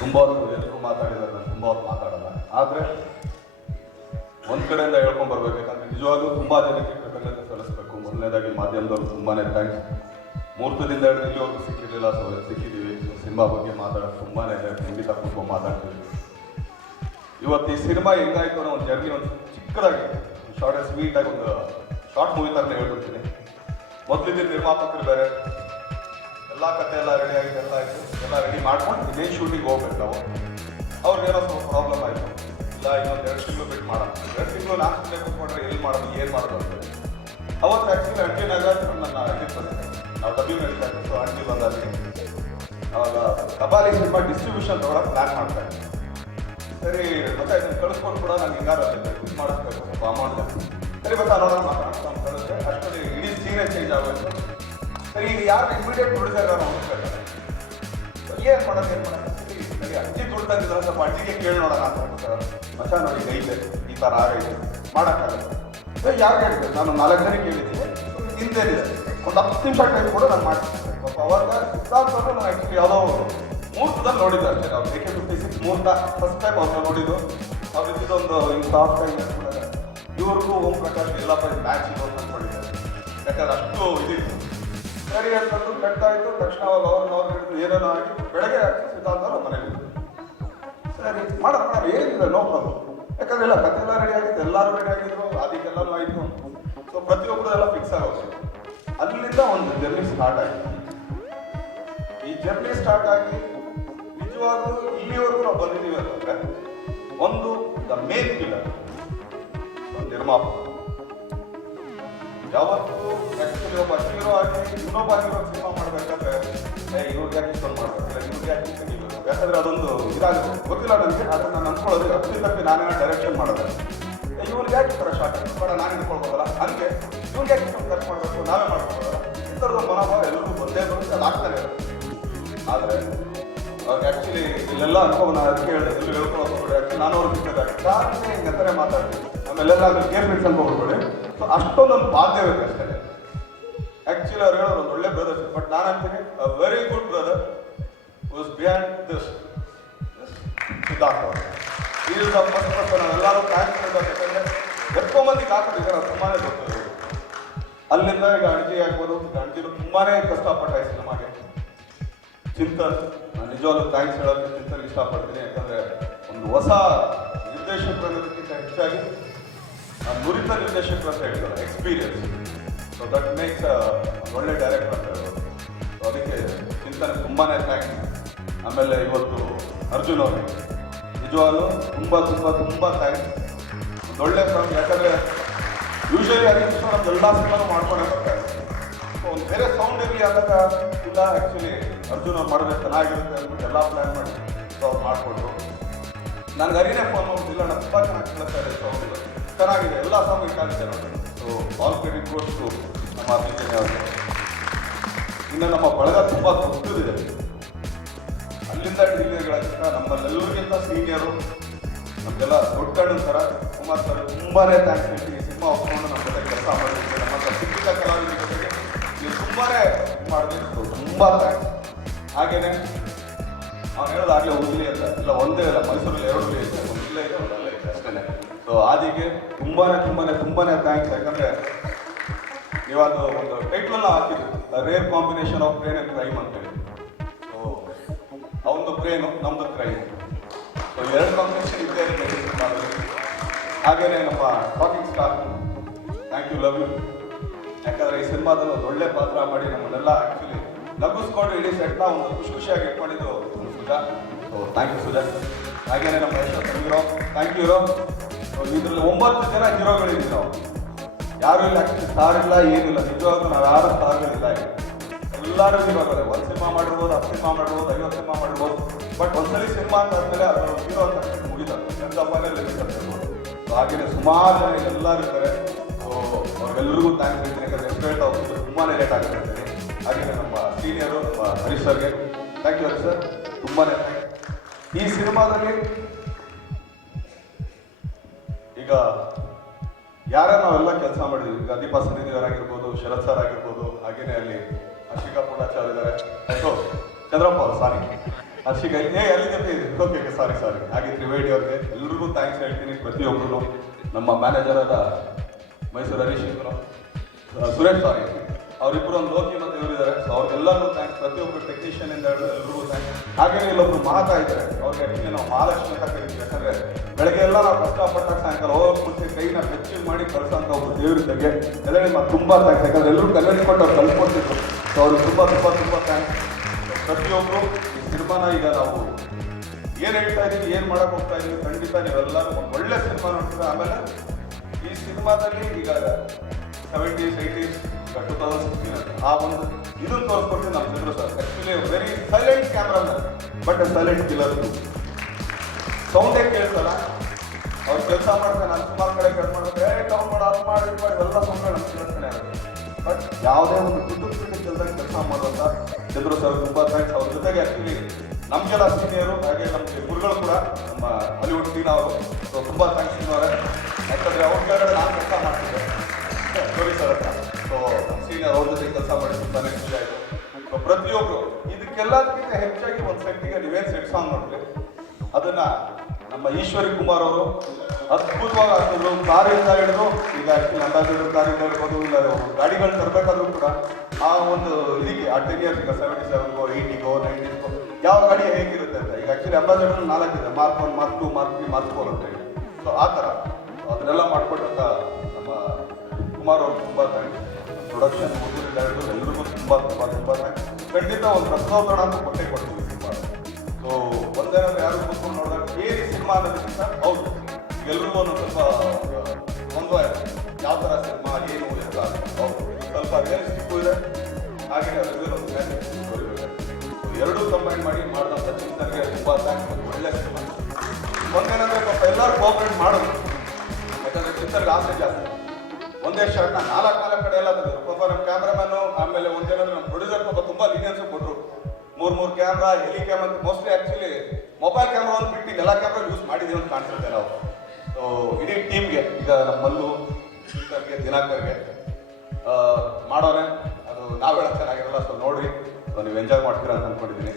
ತುಂಬ ಹೊತ್ತು ಎಲ್ಲರೂ ಮಾತಾಡಿದ್ದಾರೆ, ನಾನು ತುಂಬ ಹೊತ್ತು ಮಾತಾಡಲ್ಲ. ಆದರೆ ಒಂದು ಕಡೆಯಿಂದ ಹೇಳ್ಕೊಂಡ್ಬರ್ಬೇಕು, ಯಾಕಂದರೆ ನಿಜವಾಗ್ಲೂ ತುಂಬ ಜನಕ್ಕೆ ಕೃತಜ್ಞತೆ ಸಲ್ಲಿಸಬೇಕು. ಮೊದಲನೇದಾಗಿ ಮಾಧ್ಯಮದವ್ರು ತುಂಬಾ ಥ್ಯಾಂಕ್ಸ್. ಮುಹೂರ್ತದಿಂದ ಹಿಡಿದು ಇಲ್ಲಿವರೆಗೂ ಸಿಕ್ಕಿರಲಿಲ್ಲ, ಸೊ ಸಿಕ್ಕಿದ್ದೀವಿ. ಸೊ ಸಿನಿಮಾ ಬಗ್ಗೆ ಮಾತಾಡೋದು ತುಂಬಾ ಇದೆ, ಖಂಡಿತ ಕೂತ್ಕೊಂಡು ಮಾತಾಡ್ತೀವಿ. ಇವತ್ತು ಈ ಸಿನಿಮಾ ಹೆಂಗಾಯ್ತು ಅನ್ನೋ ಒಂದು ಜರ್ನಿ, ಒಂದು ಚಿಕ್ಕದಾಗಿ ಶಾರ್ಟ್ ಆ್ಯಂಡ್ ಸ್ವೀಟಾಗಿ ಒಂದು ಶಾರ್ಟ್ ಮೂವಿ ಥರನೇ ಹೇಳ್ಬಿಡ್ತೀನಿ. ಮೊದಲಿದ್ದ ನಿರ್ಮಾಪಕರು ಬೇರೆ, ಎಲ್ಲ ಕತೆ ಎಲ್ಲ ರೆಡಿ ಆಗಿದೆ, ಎಲ್ಲ ಆಯಿತು, ಎಲ್ಲ ರೆಡಿ ಮಾಡ್ಕೊಂಡು ಇನ್ನೇನು ಶೂಟಿಂಗ್ ಹೋಗ್ಬೇಕು ನಾವು. ಅವ್ರಿಗೇನೋ ಸ್ವಲ್ಪ ಪ್ರಾಬ್ಲಮ್ ಆಯಿತು, ಇಲ್ಲ ಇನ್ನೊಂದು 2 ತಿಂಗಳು ಬಿಟ್ಟು ಮಾಡೋಣ. 2 ತಿಂಗಳು ನಾನು ಸುಮ್ಮನೆ ಕೂತ್ಕೊಂಡ್ರೆ ಎಲ್ಲಿ ಮಾಡೋದು, ಏನು ಮಾಡೋದು ಅಂತೇಳಿ ಅವತ್ತು ಆ್ಯಕ್ಚುಲಿ ಅಂಟಿ ನಾಗರಾಜ್ ನನ್ನ ಅಂಟಿ ಬಂದಿದ್ದೆ, ನಾವು ಡಬ್ಲ್ಯೂ ನಡೀತಾ ಇತ್ತು. ಸೊ ಅಂಟಿ ಬಂದಾಗ ಅವಾಗ ಕಬಾಲಿ ಸಿನಿಮಾ ಡಿಸ್ಟ್ರಿಬ್ಯೂಷನ್ ತೊಗೊಳಕ್ಕೆ ಪ್ಲ್ಯಾನ್ ಮಾಡ್ತಾ ಇದ್ದೆ. ಸರಿ ಮತ್ತೆ ಇದನ್ನು ಕಳಿಸ್ಕೊಂಡು ಕೂಡ ನಾನು ಹಿಂಗಾರು ಇದು ಮಾಡಿಸ್ಬೇಕು, ಸ್ವಲ್ಪ ಅಮೌಂಟ್ ಸರಿ ಗೊತ್ತಾ ನೋಡೋಣ ಮಾತಾಡ್ಕೊಂಡು ಕಳಿಸ್ದೆ. ಅಷ್ಟೊಂದು ಇಡೀ ಸೀನೇ ಚೇಂಜ್ ಆಗೋಯ್ತು. ಸರಿ ಈಗ ಯಾರು ಇಮಿಡಿಯೇಟ್ ದುಡಿದಾರ ನಾವು ಹೋಗ್ಬೇಕಾದ್ರೆ ಏನು ಮಾಡೋದು ಸರಿ ಅಜ್ಜಿ ದುಡ್ದಂಗಿದ್ರೆ ಸ್ವಲ್ಪ ಅಜ್ಜಿಗೆ ಕೇಳಿ ನೋಡೋಣ ಅಂತ ಮಚ ನೋಡಿ ಗೈದೆ ಈ ಥರ ಆಗೈತೆ ಮಾಡೋಕ್ಕಾಗಲ್ಲ. ಯಾರು ಹೇಳಿದ್ರು, ನಾನು 4 ಜನಕ್ಕೆ ಹೇಳಿದ್ದೀನಿ, ಹಿಂದೇನಿದೆ ಒಂದು 10 ನಿಮಿಷ ಟೈಮ್ ಕೂಡ ನಾನು ಮಾಡ್ತಿದ್ದೆ. ಪಾಪ ಅವಾಗ ಸಿದ್ಧಾಂತವನ್ನು ನಾನು ಆ್ಯಕ್ಚುಲಿ ಯಾವುದೋ ಮುಹೂರ್ತದಲ್ಲಿ ನೋಡಿದ್ದೆ ಅಷ್ಟೇ. ನಾವು AK-56 ಮುಹೂರ್ತ ಫಸ್ಟ್ ಟೈಮ್ ಅವ್ರನ್ನ ನೋಡಿದ್ದು. ಅವ್ರು ಇದ್ದೊಂದು ಹಿಂಗೆ ಸಾಫ್ಟ್ ಟೈಮ್ ಹೇಳ್ಕೊಂಡಾಗ ಇವ್ರಿಗೂ ಓಂ ಪ್ರಕಾಶ್ ಎಲ್ಲಪ್ಪ ಮ್ಯಾಚ್ ಇದು ಅಂತ ಅಂದ್ಕೊಂಡಿದ್ದಾರೆ, ಯಾಕಂದ್ರೆ ಅಷ್ಟು ಇದಿತ್ತು. ಸರಿ ಹೇಳ್ಕೊಂಡು ಕಟ್ಟಾಯಿತು. ತಕ್ಷಣ ಅವಾಗ ಅವ್ರು ಹೇಳಿದ್ರು ಏನೇನೋ ಆಗಿ ಬೆಳಗ್ಗೆ ಸಿದ್ಧಾಂತ ಅವ್ರ ಮನೇಲಿ ಸರಿ ಮಾಡೋಣ ಏನಿಲ್ಲ, ನೋ ಪ್ರಾಬ್ಲಮ್. ಯಾಕಂದ್ರೆ ಎಲ್ಲ ಕತೆ ಎಲ್ಲ ರೆಡಿ ಆಗಿತ್ತು, ಎಲ್ಲರೂ ರೆಡಿ ಆಗಿದ್ರು, ಅದಕ್ಕೆಲ್ಲನೂ ಆಯಿತು. ಸೊ ಪ್ರತಿಯೊಬ್ಬರು ಎಲ್ಲ ಫಿಕ್ಸ್ ಆಗೋದು. ಅಲ್ಲಿಂದ ಒಂದು ಜರ್ನಿ ಸ್ಟಾರ್ಟ್ ಆಯಿತು. ಈ ಜರ್ನಿ ಸ್ಟಾರ್ಟ್ ಆಗಿ ನಿಜವಾಗ್ಲೂ ಇಲ್ಲಿವರೆಗೂ ನಾವು ಬಂದಿದ್ದೀವಿ ಅಂತಂದ್ರೆ ಒಂದು ದ ಮೇನ್ ಪಿಲ್ಲರ್ ಒಂದು ನಿರ್ಮಾಪಕ. ಯಾವತ್ತೂ ಆ್ಯಕ್ಚುಲಿ ಒಬ್ಬ ಹೀರೋ ಆಗಿ ಇನ್ನೊಬ್ಬ ಹೀರೋ ಸಿನಿಮಾ ಮಾಡಬೇಕಾದ್ರೆ ಇವ್ರಿಗೆ ಯಾಕೆ ಇಷ್ಟೊಂದು ಮಾಡಬೇಕು, ಇವ್ರಿಗೆ ಯಾಕೆ ತೆಗಿಬೇಕು, ಯಾಕಂದರೆ ಅದೊಂದು ಇದಾಗುತ್ತೆ ಗೊತ್ತಿಲ್ಲ ನನಗೆ. ಆದರೆ ನಾನು ಅಂದ್ಕೊಳ್ಳೋದು ಅಪ್ಪಿ ತಪ್ಪಿ ನಾನೇ ಡೈರೆಕ್ಷನ್ ಮಾಡೋದು. ಇವ್ರಿಗೆ ಯಾಕೆ ಈ ಥರ ಶಾರ್ಟ್ ಬೇಡ, ನಾನು ಹಿಡ್ಕೊಳ್ಬೋದಲ್ಲ, ಅದಕ್ಕೆ ಇವ್ರಿಗೆ ಯಾಕೆ ಇಷ್ಟೊಂದು ಖರ್ಚು ಮಾಡಬೇಕು, ನಾವೇ ಮಾಡ್ಕೊಬೋದಲ್ಲ, ಈ ಥರದ ಮನೋಭಾವ ಎಲ್ಲರಿಗೂ ಬಂದೇ ಬರುತ್ತೆ, ಅದು ಆಗ್ತಾನೆ ಇರುತ್ತೆ. ಆದರೆ ಅವ್ರಿಗೆ ಆ್ಯಕ್ಚುಲಿ ಇಲ್ಲೆಲ್ಲ ಅನ್ಕೊಂಡು ನಾನು ಅದಕ್ಕೆ ಹೇಳಿದೆ, ಎಲ್ಲೂ ಹೇಳ್ಕೊಳ್ಳೋದು ಆ್ಯಕ್ಚುಲಿ ನಾನು ಅವ್ರಿಗೆ ಸಿಕ್ಕಿದಾಗ ಕಾರಣ ಹಿಂಗೆ ಮಾತಾಡ್ತೀನಿ, ಆಮೇಲೆಲ್ಲ ಅದು ಕೇರ್ ಬಿಟ್ಸ್ ಅನ್ಕೊಬಿಡ್ಬೇಡಿ. ಸೊ ಅಷ್ಟೊಂದೊಂದು ಬಾಧ್ಯವಿದೆ ಅಷ್ಟೇ. ಆ್ಯಕ್ಚುಲಿ ಅವ್ರು ಹೇಳೋರು ಒಂದು ಒಳ್ಳೆ ಬ್ರದರ್, ಬಟ್ ನಾನು ಅಂತೀನಿ a very good brother was behind this Siddhartha ಅವರು. ಈ ಫಸ್ಟ್ ನಾವೆಲ್ಲರೂ ಥ್ಯಾಂಕ್ಸ್ ಹೇಳ್ತಾರೆ, ಯಾಕಂದರೆ ಎಷ್ಟೊಂಬಂದಿಗೆ ಹಾಕೊಂಡಿದ್ದಾರೆ, ಅದು ತುಂಬಾ ಗೊತ್ತಿದೆ. ಅಲ್ಲಿಂದ ಈಗ ಅಣಜಿ ಆಗ್ಬೋದು, ಅಣಜಿರು ತುಂಬಾ ಕಷ್ಟಪಟ್ಟ ಈ ಸಿನಿಮಾಗೆ. ಚಿಂತನ್, ನಾನು ನಿಜವಾಗ್ಲೂ ಥ್ಯಾಂಕ್ಸ್ ಹೇಳೋಕ್ಕೆ ಚಿಂತನ್ಗೆ ಇಷ್ಟಪಡ್ತೀನಿ. ಯಾಕಂದರೆ ಒಂದು ಹೊಸ ನಿರ್ದೇಶಕರು ಅನ್ನೋದಕ್ಕಿಂತ ಹೆಚ್ಚಾಗಿ ನುರಿತ ನಿರ್ದೇಶಕರು ಅಂತ ಹೇಳ್ತಾರೆ, ಎಕ್ಸ್ಪೀರಿಯನ್ಸ್. ಸೊ ದಟ್ ಮೇಕ್ಸ್ ಒಳ್ಳೆ ಡೈರೆಕ್ಟರ್ ಅಂತ ಹೇಳ್ಬೋದು. ಸೊ ಅದಕ್ಕೆ ಚಿಂತನೆ ತುಂಬಾ ಥ್ಯಾಂಕ್ಸ್. ಆಮೇಲೆ ಇವತ್ತು ಅರ್ಜುನ್ ಅವರಿಗೆ ನಿಜವಾಗ್ಲೂ ತುಂಬ ತುಂಬ ತುಂಬ ಥ್ಯಾಂಕ್ಸ್. ಒಂದು ಒಳ್ಳೆ ಸಾಂಗ್, ಯಾಕಂದರೆ ಯೂಶಲಿ ಅದಕ್ಕೆ ನಮ್ದೆಲ್ಲ ಸಿನಿಮಾನು ಮಾಡ್ಕೊಂಡೇ ಬರ್ತಾರೆ. ಸೊ ಒಂದು ಬೇರೆ ಸೌಂಡ್ ಇರಲಿ ಅಂದಾಗ ಇಲ್ಲ, ಆ್ಯಕ್ಚುಲಿ ಅರ್ಜುನ್ ಅವ್ರು ಮಾಡಿದ್ರೆ ಚೆನ್ನಾಗಿರುತ್ತೆ ಅಂದ್ಬಿಟ್ಟು ಎಲ್ಲ ಪ್ಲ್ಯಾನ್ ಮಾಡಿ ಸೊ ಅವ್ರು ಮಾಡಿಕೊಟ್ರು. ನನಗೆ ಅರಿನೇ ಫೋನ್ ಮಾಡ್ತಿಲ್ಲ, ನಾನು ತುಂಬ ಚೆನ್ನಾಗಿ ಕೇಳ್ತಾ ಇದೆ, ಸೌಂಡ್ ಚೆನ್ನಾಗಿದೆ, ಎಲ್ಲ ಸಾಂಗ್ ಇಟ್ಟಾಗುತ್ತೆ ನೋಡಿ. So all credit goes to ನಮ್ಮ ಅಭಿನಯ ಅವರು. ಇನ್ನು ನಮ್ಮ ಬಳಗ ತುಂಬ ದೊಡ್ಡದಿದೆ, ಅಲ್ಲಿಂದ ಡಿಗ್ರಿಗಳಾಗಿಂತ ನಮ್ಮಲ್ಲೆಲ್ಲರಿಗಿಂತ ಸೀನಿಯರು, ನಮಗೆಲ್ಲ ದೊಡ್ಡ ಥರ ಕುಮಾರ್ ಸರ್ ತುಂಬಾ ಥ್ಯಾಂಕ್ಸ್ ಹೇಳ್ತೀನಿ. ಸಿನಿಮಾ ಒಪ್ಕೊಂಡು ನಮ್ಮ ಜೊತೆ ಕೆಲಸ ಮಾಡಿದ್ದೀವಿ, ನಮ್ಮ ಸಿಕ್ಕಿದ ಕಲಾವಿದರ ಜೊತೆಗೆ ನೀವು ತುಂಬಾ ಮಾಡಬೇಕು, ತುಂಬ ಥ್ಯಾಂಕ್ಸ್. ಹಾಗೆಯೇ ಅವ್ನು ಹೇಳೋದಾಗಲೇ ಉಜ್ಲಿ ಅಂತ ಇಲ್ಲ, ಒಂದೇ ಇಲ್ಲ, ಮೈಸೂರಲ್ಲಿ 2 ಹುಲಿ ಇದೆ, ಒಂದು ಇಲ್ಲೇ ಇದೆ, ಒಂದು ಅಲ್ಲೇ ಇದೆ ಅಷ್ಟೇ. ಸೊ ಆದಿಗೆ ತುಂಬಾ ಥ್ಯಾಂಕ್ಸ್. ಯಾಕಂದರೆ ನೀವದು ಒಂದು ಟೈಟ್ಲೆಲ್ಲ ಹಾಕಿದ್ವಿ, the rare combination of brain and crime ಅಂತೇಳಿ. ಸೊ ಅವನದು ಬ್ರೇನು, ನಮ್ಮದು ಕ್ರೈಮ್. ಸೊ 2 ಕಾಂಬಿನೇಷನ್ ಇದ್ದೇ ಇರುತ್ತೆ. ಹಾಗೆಯೇ ನಮ್ಮ talking star, thank you, love you. ಯಾಕಂದರೆ ಈ ಸಿನಿಮಾದಲ್ಲಿ ಒಂದು ಒಳ್ಳೆ ಪಾತ್ರ ಮಾಡಿ ನಮ್ಮನ್ನೆಲ್ಲ ಆ್ಯಕ್ಚುಲಿ ನಗಿಸ್ಕೊಂಡು ಇಡೀ ಸೆಟ್ನ ಒಂದು ಖುಷಿಯಾಗಿ ಇಟ್ಕೊಂಡಿದ್ದು Suja. So thank you Suja. ಹಾಗೆಯೇ ನಮ್ಮ Yashwant hero, thank you hero. ಇದರಲ್ಲಿ 9 ಜನ ಹೀರೋಗಳಿದ್ದೀವಿ ನಾವು, ಯಾರೂ ಇಲ್ಲ ಆ್ಯಕ್ಚುಲಿ, ಸ್ಟಾರ್ ಇಲ್ಲ, ಏನಿಲ್ಲ. ನಿಜವಾಗ್ಲೂ ನಾವು ಯಾರು ಸ್ಟಾರ್ಗಳಿಲ್ಲ, ಎಲ್ಲರೂ ಹೀರೋಗಳೇ. 1 ಸಿನಿಮಾ ಮಾಡಿರ್ಬೋದು, 10 ಸಿನಿಮಾ ಮಾಡಿರ್ಬೋದು, 50 ಸಿನಿಮಾ ಮಾಡಿರ್ಬೋದು. ಬಟ್ ಒಂದ್ಸಲಿ ಸಿನಿಮಾ ಅಂತ ಆದಮೇಲೆ ಅದು ಹೀರೋ ಅಂತ ಮುಗಿತಾರೆ, ಚಂದಪ್ಪನೇ ಲಿಮಿಟ್ ಅಂತ ಹೇಳ್ಬೋದು. ಸೊ ಹಾಗೆಯೇ ಸುಮಾರು ಜನ ಎಲ್ಲರೂ ಇರ್ತಾರೆ. ಸೊ ಅವ್ರಿಗೆಲ್ಲರಿಗೂ ಥ್ಯಾಂಕ್ಸ್ ಹೇಳ್ತೀನಿ, ಯಾಕಂದರೆ ಎಷ್ಟು ಲೇಟ್ ಆಗುತ್ತೆ, ತುಂಬಾ ಲೇಟ್ ಆಗುತ್ತೆ ಹೇಳ್ತೀನಿ. ಹಾಗೆಯೇ ನಮ್ಮ ಸೀನಿಯರು ಹರೀಶ್ ಸರ್ಗೆ ಥ್ಯಾಂಕ್ ಯು ಹರೀಶ್ ಸರ್, ತುಂಬಾ ಥ್ಯಾಂಕ್ಸ್. ಈ ಸಿನಿಮಾದಲ್ಲಿ ಈಗ ಯಾರ ನಾವೆಲ್ಲ ಕೆಲಸ ಮಾಡಿದ್ವಿ, ಈಗ ದೀಪಾ ಸನ್ನಿಧಿಯವರಾಗಿರ್ಬೋದು, ಶರತ್ ಸರ್ ಆಗಿರ್ಬೋದು, ಹಾಗೆಯೇ ಅಲ್ಲಿ ಅಶಿಕಾ ಪೂರ್ಣಾಚಾರ್ಯ ಇದ್ದಾರೆ, ಚಂದ್ರಪ್ಪ ಅವರು, ಸಾರಿ ಹರ್ಷಿಗೆ ಅಲ್ಲಿಗೆ ಓಕೆ ಸಾರಿ ಹಾಗೆ ತ್ರಿವೇಡಿ ಅವ್ರಿಗೆ ಎಲ್ರಿಗೂ ಥ್ಯಾಂಕ್ಸ್ ಹೇಳ್ತೀನಿ. ಪ್ರತಿಯೊಬ್ಬರು ನಮ್ಮ ಮ್ಯಾನೇಜರ್ ಆದ ಮೈಸೂರು ಹರೀಶ್ ಸುರೇಶ್ ಅವರಿಬ್ಬರು ಒಂದು ಲೋಕಿ ಮತ್ತು ಇವರಿದ್ದಾರೆ. ಸೊ ಅವ್ರಿಗೆಲ್ಲರಿಗೂ ಥ್ಯಾಂಕ್ಸ್. ಪ್ರತಿಯೊಬ್ಬರು ಟೆಕ್ನಿಷಿಯನ್ ಇಂದ ಹಿಡಿದು ಎಲ್ರಿಗೂ ಥ್ಯಾಂಕ್ಸ್. ಹಾಗೇನೆ ಇಲ್ಲೊಬ್ರು ಮಹಾತಾ ಇದ್ದಾರೆ, ಅವ್ರಿಗೆ ಆ್ಯಕ್ಚುಲಿ ನಾವು ಮಹಾಲಕ್ಷ್ಮಿ ಅಂತ ಕರಿತೀವಿ. ಯಾಕಂದರೆ ಬೆಳಗ್ಗೆ ಎಲ್ಲ ನಾವು ಕಷ್ಟಪಟ್ಟಾಗ ಸಾಯಂಕಾಲ ಹೋಗೋಕೆ ಮುಂಚೆ ಕೈನ ಬೆಚ್ಚಗೆ ಮಾಡಿ ಕಳ್ಸೋಂಥ ಒಬ್ಬರು ದೇವರಿದ್ದಾಗೆ ಎಲ್ಲರಿಗೆ ನಾವು ತುಂಬ ಥ್ಯಾಂಕ್ಸ್. ಯಾಕಂದರೆ ಎಲ್ಲರೂ ಕಲಿಸ್ಕೊಟ್ಟು ಅವ್ರು ಕಲ್ಸ್ಕೊಟ್ಟಿದ್ರು. ಸೊ ಅವ್ರಿಗೆ ತುಂಬ ಥ್ಯಾಂಕ್ಸ್. ಪ್ರತಿಯೊಬ್ಬರು ಈ ಸಿನಿಮಾನ ಈಗ ನಾವು ಏನು ಹೇಳ್ತಾ ಇದ್ದೀವಿ, ಏನು ಮಾಡೋಕೆ ಹೋಗ್ತಾ ಇದ್ದೀವಿ, ಖಂಡಿತ ನೀವೆಲ್ಲರೂ ಒಂದು ಒಳ್ಳೆ ಸಿನಿಮಾ ನೋಡ್ತೀರಾ. ಆಮೇಲೆ ಈ ಸಿನಿಮಾದಲ್ಲಿ ಈಗ 70s 80s 2016 ಆ ಒಂದು ಇದನ್ನು ತೋರಿಸ್ಕೊಟ್ಟು ನಮ್ಮ Chandru sir actually very silent cameraman but silent killer. ಸೌಂಡೇ ಕೇಳ್ತಲ್ಲ, ಅವ್ರು ಕೆಲಸ ಮಾಡ್ತಾರೆ. ನಾನು ಸುಮಾರು ಕಡೆ ಕೆಲಸ ಮಾಡ್ತಾರೆ, ಟೌನ್ ಮಾಡಿ ಅದು ಮಾಡಿ ಎಲ್ಲ ಸೌಂಡ್ ನಮ್ಗೆ ಕೇಳ್ತಾನೆ ಆಗುತ್ತೆ. ಬಟ್ ಯಾವುದೇ ಒಂದು ಕುಟುಂಬ ಕೆಲಸದಾಗ ಕೆಲಸ ಮಾಡುವಂಥ ಚಂದ್ರು ಸರ್ ತುಂಬ ಥ್ಯಾಂಕ್ಸ್. ಅವ್ರ ಜೊತೆಗೆ ಆ್ಯಕ್ಚುಲಿ ನಮಗೆಲ್ಲ ಸೀನಿಯರು, ಹಾಗೆ ನಮಗೆ ಗುರುಗಳು ಕೂಡ ನಮ್ಮ ಹಾಲಿವುಡ್ ಸೀನ್ ಅವರು. ಸೊ ತುಂಬ ಥ್ಯಾಂಕ್ಸ್ ಅವರೇ. ಯಾಕಂದರೆ ಅವ್ರ ಕೆಳಗಡೆ ನಾನು ಕೆಲಸ ಮಾಡ್ತಿದ್ದೆ ಗೌರಿ ಸರ್ ಹತ್ರ. ಸೊ ನಮ್ಮ ಸೀನಿಯರ್ ಅವ್ರ ಜೊತೆ ಕೆಲಸ ಮಾಡಿ ತುಂಬಾನೇ ಖುಷಿ ಆಯಿತು. ಸೊ ಪ್ರತಿಯೊಬ್ಬರು ಇದಕ್ಕೆಲ್ಲದಕ್ಕಿಂತ ಹೆಚ್ಚಾಗಿ ಒಂದು ಸೆಟ್ಟಿಗೆ ನೀವೇನು ಸೆಟ್ ಸಾಂಗ್ ನೋಡಿದ್ರಿ ಅದನ್ನು ನಮ್ಮ ಈಶ್ವರಿ ಕುಮಾರ್ ಅವರು ಅದ್ಭುತವಾಗಿ ಹಾಕಿದ್ರು. ಕಾರಿಂದ ಹಿಡಿದು ಈಗ ಅಂದಾಜು ಕಾರಿಂದ ಇರ್ಬೋದು, ಇಲ್ಲ ಗಾಡಿಗಳು ತರಬೇಕಾದ್ರೂ ಕೂಡ ಆ ಒಂದು ಇದಕ್ಕೆ ಆ 10 years ಈಗ 77ಗೋ 80ಗೋ 90ಗೋ ಯಾವ ಗಾಡಿ ಹೇಗಿರುತ್ತೆ ಅಂತ. ಈಗ ಆ್ಯಕ್ಚುಲಿ ಅಂಬಾಸಿಡರ್ 4 ಇದೆ, ಮಾರ್ಕ್ 1 ಮಾರ್ಕ್ 2 ಮಾರ್ಕ್ 3 ಮಾರ್ಕ್ 4 ಅಂತ ಹೇಳಿ. ಸೊ ಆ ಥರ ಅದನ್ನೆಲ್ಲ ಮಾಡಿಕೊಟ್ಟಂಥ ನಮ್ಮ ಕುಮಾರ್ ಅವರು ತುಂಬ ಥ್ಯಾಂಕ್ಸ್. ಪ್ರೊಡಕ್ಷನ್ ಹುಡುಗರಿಂದ ಹಿಡಿದು ಎಲ್ರಿಗೂ ತುಂಬ ಥ್ಯಾಂಕ್ಸ್. ಖಂಡಿತ ಒಂದು ಪ್ರಸವೋತ್ತರಣ ಅಂತ ಕೊಡ್ತೀವಿ ಸಿನಿಮಾ. ಸೊ ಒಂದೇನಾದ್ರು ಯಾರು ಕೂತ್ಕೊಂಡು ನೋಡಿದಾಗ ಏರಿ ಸಿನಿಮಾ ಅನ್ನೋದಕ್ಕಿಂತ ಹೌದು ಎಲ್ರಿಗೂ ಒಂದು ಸ್ವಲ್ಪ ಒಂದು ಯಾವ ಥರ ಸಿನಿಮಾ ಏನು ಎಲ್ಲ ಹೌದು ಸ್ವಲ್ಪ ರಿಯಲಿಸ್ಟಿಕ್ಕು ಇದೆ, ಹಾಗೆ ಒಂದು ಎರಡೂ ಕಂಬೈನ್ ಮಾಡಿ ಮಾಡಿದಂಥ ಚಿಂತನೆಗೆ ತುಂಬ ಥ್ಯಾಂಕ್ಸ್. ಒಂದು ಒಳ್ಳೆ ಸಿನಿಮಾ. ಒಂದೇನಂದರೆ ಪಾಪ ಎಲ್ಲರೂ ಕೋಆಪ್ರೇಟ್ ಮಾಡೋದು, ಯಾಕಂದರೆ ಚಿತ್ರಕ್ಕೆ ಆಸೆ ಜಾಸ್ತಿ. ಒಂದೇ ಶಾರ್ಟ್ನ 4 ಕಡೆ ಎಲ್ಲ ತೆಗೆದ್ರು. ಪಾಪ ನಮ್ಮ ಕ್ಯಾಮ್ರಾಮನ್ನು, ಆಮೇಲೆ ಒಂದೇನಂದ್ರೆ ನಮ್ಮ ಪ್ರೊಡ್ಯೂಸರ್ ಪಾಪ ತುಂಬ ಲೀನಿಯನ್ಸು ಕೊಟ್ಟರು. 3 camera, heli camera, mostly actually mobile camera ಒಂದು ಬಿಟ್ಟು ಎಲ್ಲ ಕ್ಯಾಮ್ರಾ ಯೂಸ್ ಮಾಡಿದ್ದೀವಿ ಅಂತ ಕಾಣಿಸುತ್ತೆ ನಾವು. ಸೊ ಇಡೀ ಟೀಮ್ಗೆ ಈಗ ನಮ್ಮ ಮಲ್ಲು ಶೀತರ್ಗೆ ದಿನಾಕರ್ಗೆ ಮಾಡೋರೆ ಅದು ನಾವು ಹೇಳೋದು ಚೆನ್ನಾಗಿರಲ್ಲ. ಸೊ ನೋಡ್ರಿ, ಸೊ ನೀವು ಎಂಜಾಯ್ ಮಾಡ್ತೀರಾ ಅಂತ ಅಂದ್ಕೊಂಡಿದ್ದೀನಿ.